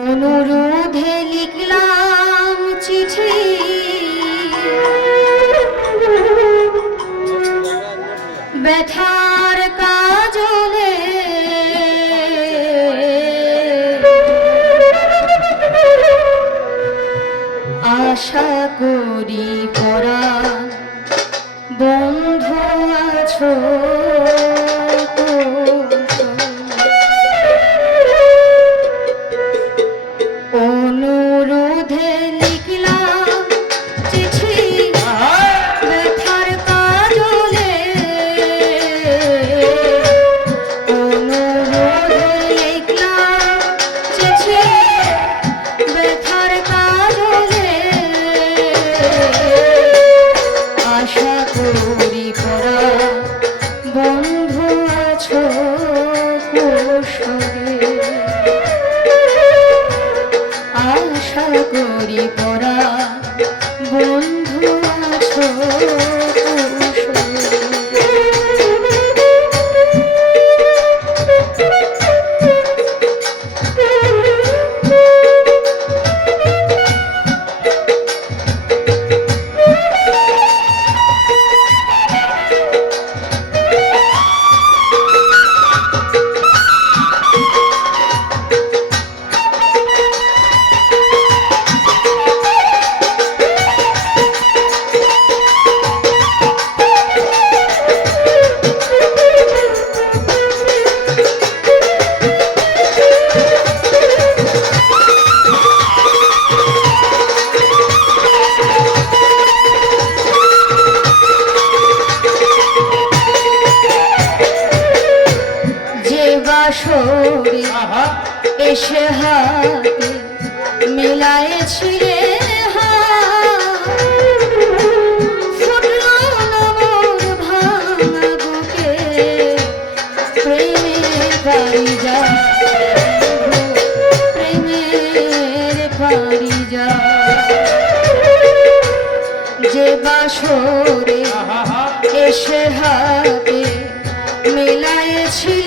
অনুরোধে লিখলাম চিঠি। ব্যথার কাজলে আশা করি পরা বন্ধু আছো তোরা বন্ধু আছো। এসে হাতে মিলায়েছিলে যে বাসরে এসে হাতে মিলায়েছি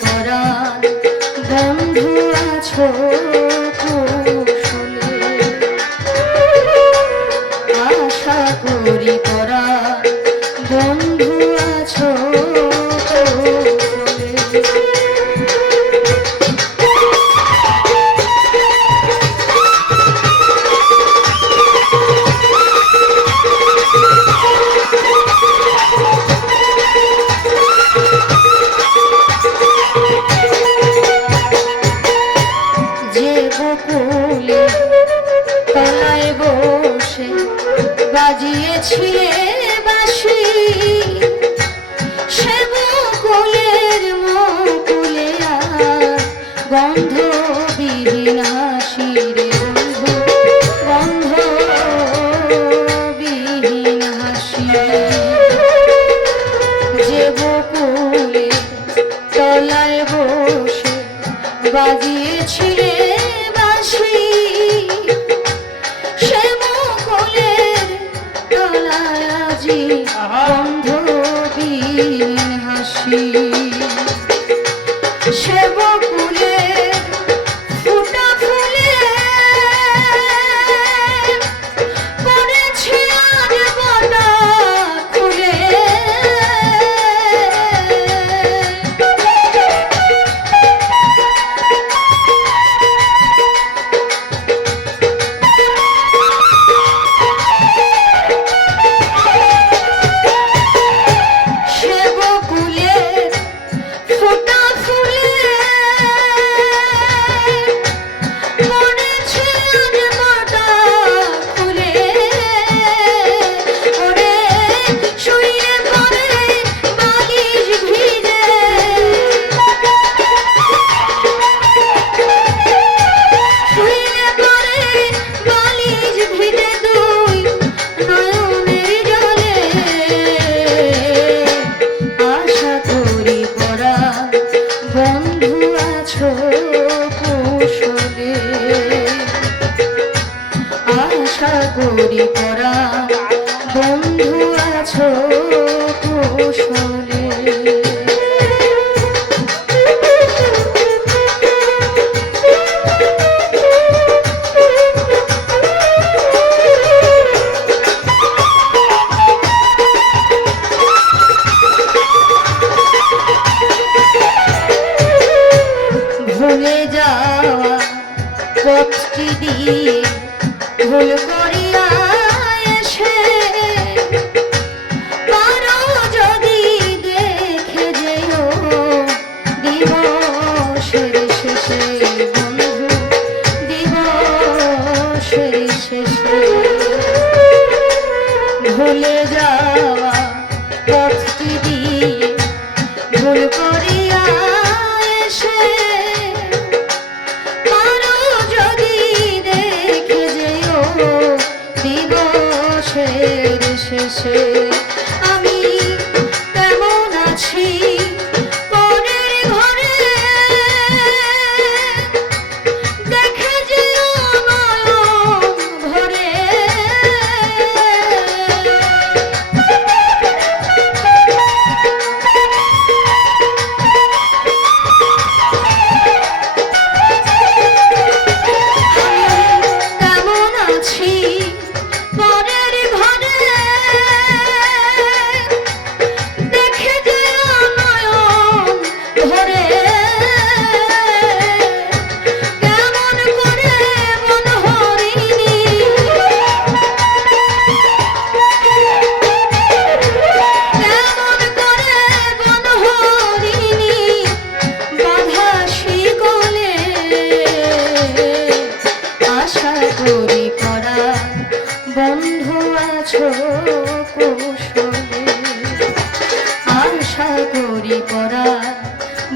পরাণ বন্ধু আছো ছুঁয়ে বাসি। শ্যাম কোলের আর গন্ধ হাসি বন্ধু দিন হাসি। বন্ধু আছো কুশলে। আশা করি পরা বন্ধু আছো কুশলে। দিবসের শেষে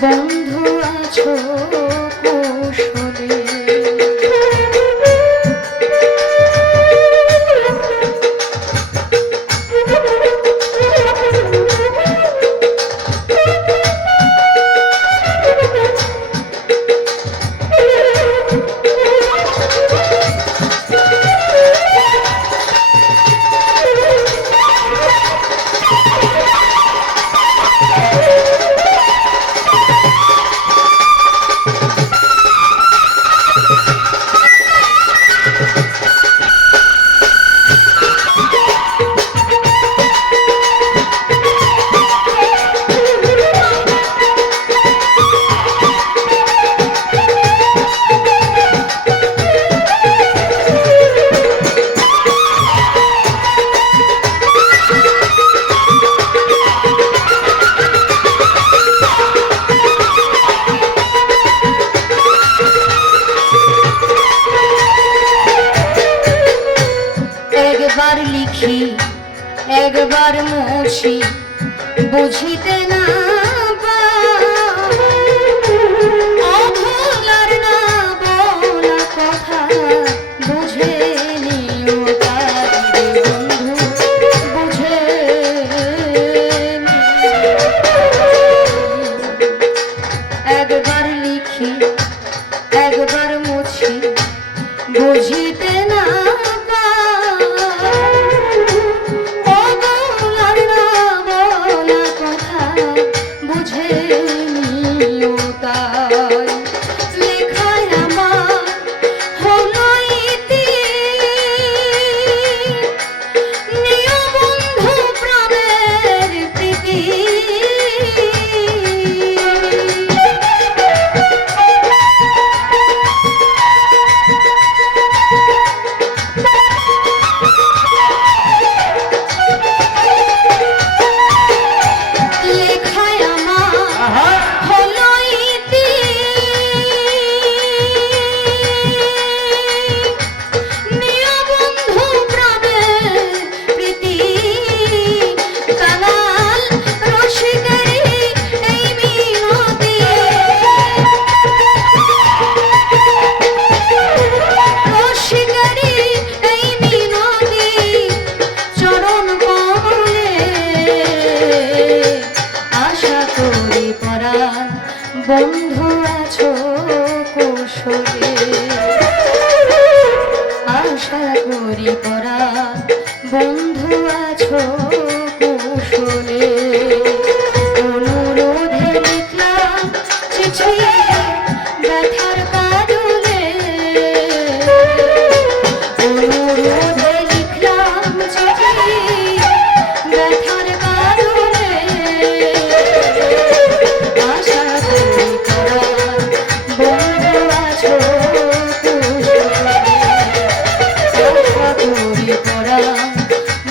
বন্ধু আছো কোষ হাসি একবার মুছি বুঝিতে না বন্ধু আছো। পরা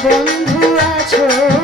বন্ধু আছো